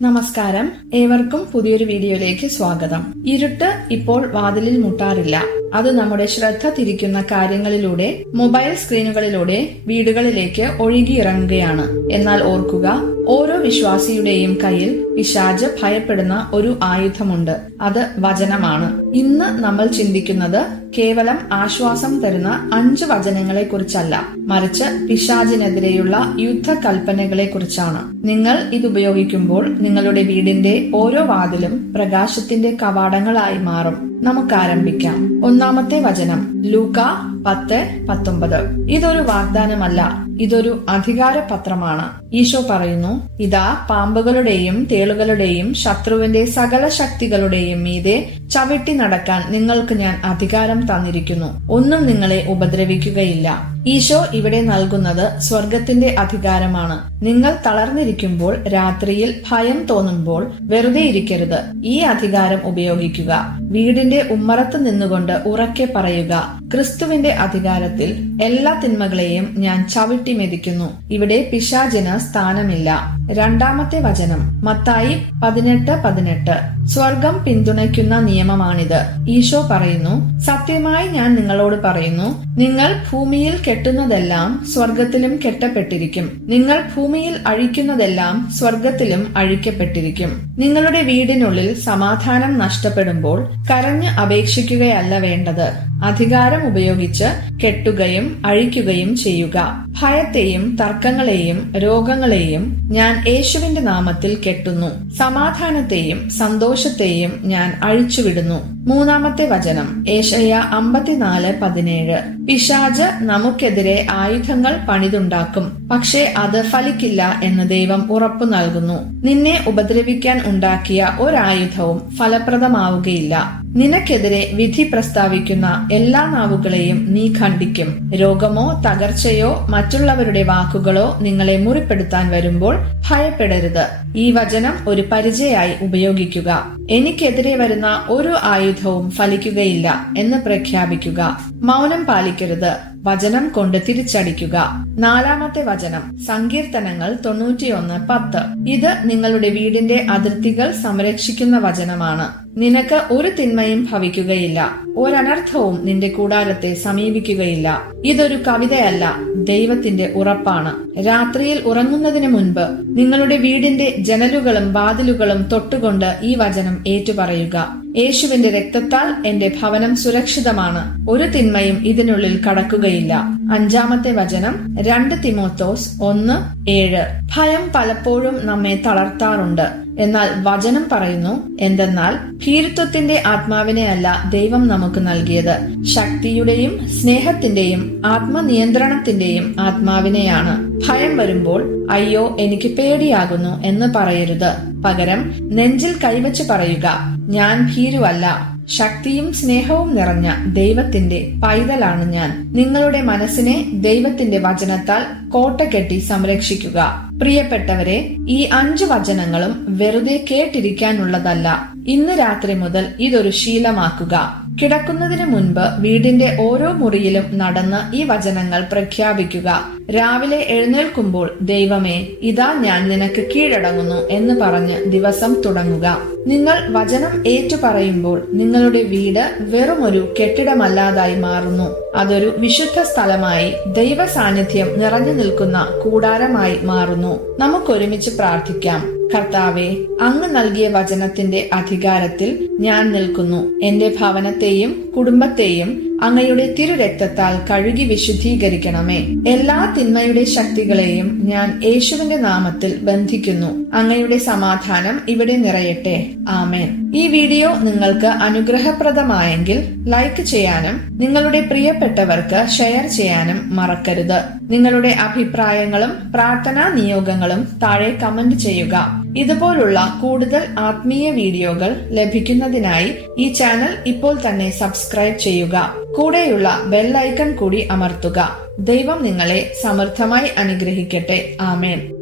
നമസ്കാരം. ഏവർക്കും പുതിയൊരു വീഡിയോയിലേക്ക് സ്വാഗതം. ഇരുട്ട് ഇപ്പോൾ വാതിലിൽ മുട്ടാറില്ല. അത് നമ്മുടെ ശ്രദ്ധ തിരിക്കുന്ന കാര്യങ്ങളിലൂടെ മൊബൈൽ സ്ക്രീനുകളിലൂടെ വീടുകളിലേക്ക് ഒഴുകിയിറങ്ങുകയാണ്. എന്നാൽ ഓർക്കുക ഓരോ വിശ്വാസിയുടെയും കയ്യിൽ പിശാജ് ഭയപ്പെടുന്ന ഒരു ആയുധമുണ്ട്. അത് വചനമാണ്. ഇന്ന് നമ്മൾ ചിന്തിക്കുന്നത് കേവലം ആശ്വാസം തരുന്ന അഞ്ച് വചനങ്ങളെ കുറിച്ചല്ല മറിച്ച് പിശാജിനെതിരെയുള്ള യുദ്ധ കൽപ്പനകളെ കുറിച്ചാണ് നിങ്ങൾ ഇത് ഉപയോഗിക്കുമ്പോൾ നിങ്ങളുടെ വീടിന്റെ ഓരോ വാതിലും പ്രകാശത്തിന്റെ കവാടങ്ങളായി മാറും. നമുക്ക് ആരംഭിക്കാം ഒന്നാമത്തെ വചനം ലൂക്ക പത്ത് പത്തൊമ്പത്. ഇതൊരു വാഗ്ദാനമല്ല ഇതൊരു അധികാര പത്രമാണ് ഈശോ പറയുന്നു ഇതാ പാമ്പുകളുടെയും തേളുകളുടെയും ശത്രുവിന്റെ സകല ശക്തികളുടെയും മീതെ ചവിട്ടി നടക്കാൻ നിങ്ങൾക്ക് ഞാൻ അധികാരം തന്നിരിക്കുന്നു. ഒന്നും നിങ്ങളെ ഉപദ്രവിക്കുകയില്ല. ഈശോ ഇവിടെ നൽകുന്നത് സ്വർഗത്തിന്റെ അധികാരമാണ്. നിങ്ങൾ തളർന്നിരിക്കുമ്പോൾ രാത്രിയിൽ ഭയം തോന്നുമ്പോൾ വെറുതെ ഇരിക്കരുത്. ഈ അധികാരം ഉപയോഗിക്കുക. വീടിന്റെ ഉമ്മറത്ത് നിന്നുകൊണ്ട് ഉറക്കെ പറയുക. ക്രിസ്തുവിന്റെ അധികാരത്തിൽ എല്ലാ തിന്മകളെയും ഞാൻ ചവിട്ടി മെതിക്കുന്നു. ഇവിടെ പിശാചിന് സ്ഥാനമില്ല. രണ്ടാമത്തെ വചനം മത്തായി പതിനെട്ട് പതിനെട്ട്. സ്വർഗം പിന്തുണയ്ക്കുന്ന നിയമമാണിത്. ഈശോ പറയുന്നു സത്യമായി ഞാൻ നിങ്ങളോട് പറയുന്നു നിങ്ങൾ ഭൂമിയിൽ കെട്ടുന്നതെല്ലാം സ്വർഗത്തിലും കെട്ടപ്പെട്ടിരിക്കും. നിങ്ങൾ ഭൂമിയിൽ അഴിക്കുന്നതെല്ലാം സ്വർഗത്തിലും അഴിക്കപ്പെട്ടിരിക്കും. നിങ്ങളുടെ വീടിനുള്ളിൽ സമാധാനം നഷ്ടപ്പെടുമ്പോൾ കരഞ്ഞ് അപേക്ഷിക്കുകയല്ല വേണ്ടത്. അധികാരം ഉപയോഗിച്ച് കെട്ടുകയും അഴിക്കുകയും ചെയ്യുക. ഭയത്തെയും തർക്കങ്ങളെയും രോഗങ്ങളെയും ഞാൻ യേശുവിന്റെ നാമത്തിൽ കെട്ടുന്നു. സമാധാനത്തെയും സന്തോഷത്തെയും ഞാൻ അഴിച്ചുവിടുന്നു. മൂന്നാമത്തെ വചനം ഏഷയ അമ്പത്തിനാല് പതിനേഴ്. പിശാജ് നമുക്കെതിരെ ആയുധങ്ങൾ പണിതുണ്ടാക്കും പക്ഷേ അത് ഫലിക്കില്ല എന്ന് ദൈവം ഉറപ്പു നൽകുന്നു. നിന്നെ ഉപദ്രവിക്കാൻ ഉണ്ടാക്കിയ ഒരായുധവും ഫലപ്രദമാവുകയില്ല. നിനക്കെതിരെ വിധി പ്രസ്താവിക്കുന്ന എല്ലാ നാവുകളെയും നീ ഖണ്ഡിക്കും. രോഗമോ തകർച്ചയോ മറ്റുള്ളവരുടെ വാക്കുകളോ നിങ്ങളെ മുറിപ്പെടുത്താൻ വരുമ്പോൾ ഭയപ്പെടരുത്. ഈ വചനം ഒരു പരിചയായി ഉപയോഗിക്കുക. എനിക്കെതിരെ വരുന്ന ഒരു ആയുധവും ഫലിക്കുകയില്ല എന്ന് പ്രഖ്യാപിക്കുക. മൗനം പാലിക്കരുത്. വചനം കൊണ്ട് തിരിച്ചടിക്കുക. നാലാമത്തെ വചനം സങ്കീർത്തനങ്ങൾ തൊണ്ണൂറ്റിയൊന്ന് പത്ത്. ഇത് നിങ്ങളുടെ വീടിന്റെ അതിർത്തികൾ സംരക്ഷിക്കുന്ന വചനമാണ്. നിനക്ക് ഒരു തിന്മയും ഭവിക്കുകയില്ല. ഒരനർത്ഥവും നിന്റെ കൂടാരത്തെ സമീപിക്കുകയില്ല. ഇതൊരു കവിതയല്ല ദൈവത്തിന്റെ ഉറപ്പാണ്. രാത്രിയിൽ ഉറങ്ങുന്നതിന് മുൻപ് നിങ്ങളുടെ വീടിന്റെ ജനലുകളും വാതിലുകളും തൊട്ടുകൊണ്ട് ഈ വചനം ഏറ്റുപറയുക. യേശുവിന്റെ രക്തത്താൽ എന്റെ ഭവനം സുരക്ഷിതമാണ്. ഒരു തിന്മയും ഇതിനുള്ളിൽ കടക്കുകയില്ല. അഞ്ചാമത്തെ വചനം രണ്ട് തിമോത്തോസ് ഒന്ന് ഏഴ്. ഭയം പലപ്പോഴും നമ്മെ തളർത്താറുണ്ട്. എന്നാൽ വചനം പറയുന്നു എന്തെന്നാൽ ഭീരുത്വത്തിന്റെ ആത്മാവിനെ അല്ല ദൈവം നമുക്ക് നൽകിയത്. ശക്തിയുടെയും സ്നേഹത്തിന്റെയും ആത്മനിയന്ത്രണത്തിന്റെയും ആത്മാവിനെയാണ്. ഭയം വരുമ്പോൾ അയ്യോ എനിക്ക് പേടിയാകുന്നു എന്ന് പറയരുത്. പകരം നെഞ്ചിൽ കൈവച്ച് പറയുക ഞാൻ ഭീരുവല്ല. ശക്തിയും സ്നേഹവും നിറഞ്ഞ ദൈവത്തിന്റെ പൈതലാണ് ഞാൻ. നിങ്ങളുടെ മനസ്സിനെ ദൈവത്തിന്റെ വചനത്താൽ കോട്ട കെട്ടി സംരക്ഷിക്കുക. പ്രിയപ്പെട്ടവരെ ഈ അഞ്ചു വചനങ്ങളും വെറുതെ കേട്ടിരിക്കാനുള്ളതല്ല. ഇന്ന് രാത്രി മുതൽ ഇതൊരു ശീലമാക്കുക. കിടക്കുന്നതിന് മുൻപ് വീടിന്റെ ഓരോ മുറിയിലും നടന്ന് ഈ വചനങ്ങൾ പ്രഖ്യാപിക്കുക. രാവിലെ എഴുന്നേൽക്കുമ്പോൾ ദൈവമേ ഇതാ ഞാൻ നിനക്ക് കീഴടങ്ങുന്നു എന്ന് പറഞ്ഞ് ദിവസം തുടങ്ങുക. നിങ്ങൾ വചനം ഏറ്റുപറയുമ്പോൾ നിങ്ങളുടെ വീട് വെറുമൊരു കെട്ടിടമല്ലാതായി മാറുന്നു. അതൊരു വിശുദ്ധ സ്ഥലമായി ദൈവ സാന്നിധ്യം നിറഞ്ഞു നിൽക്കുന്ന കൂടാരമായി മാറുന്നു. നമുക്കൊരുമിച്ച് പ്രാർത്ഥിക്കാം. കർത്താവെ അങ്ങ് നൽകിയ വചനത്തിന്റെ അധികാരത്തിൽ ഞാൻ നിൽക്കുന്നു. എന്റെ ഭവനത്തെയും കുടുംബത്തെയും അങ്ങയുടെ തിരുരക്തത്താൽ കഴുകി വിശുദ്ധീകരിക്കണമേ. എല്ലാ തിന്മയുടെ ശക്തികളെയും ഞാൻ യേശുവിന്റെ നാമത്തിൽ ബന്ധിക്കുന്നു. അങ്ങയുടെ സമാധാനം ഇവിടെ നിറയട്ടെ. ആമേൻ. ഈ വീഡിയോ നിങ്ങൾക്ക് അനുഗ്രഹപ്രദമായെങ്കിൽ ലൈക്ക് ചെയ്യാനും നിങ്ങളുടെ പ്രിയപ്പെട്ടവർക്ക് ഷെയർ ചെയ്യാനും മറക്കരുത്. നിങ്ങളുടെ അഭിപ്രായങ്ങളും പ്രാർത്ഥനാ നിയോഗങ്ങളും താഴെ കമന്റ് ചെയ്യുക. ഇതുപോലുള്ള കൂടുതൽ ആത്മീയ വീഡിയോകൾ ലഭിക്കുന്നതിനായി ഈ ചാനൽ ഇപ്പോൾ തന്നെ സബ്സ്ക്രൈബ് ചെയ്യുക. കൂടെയുള്ള ബെൽ ഐക്കൺ കൂടി അമർത്തുക. ദൈവം നിങ്ങളെ സമൃദ്ധമായി അനുഗ്രഹിക്കട്ടെ. ആമേൻ.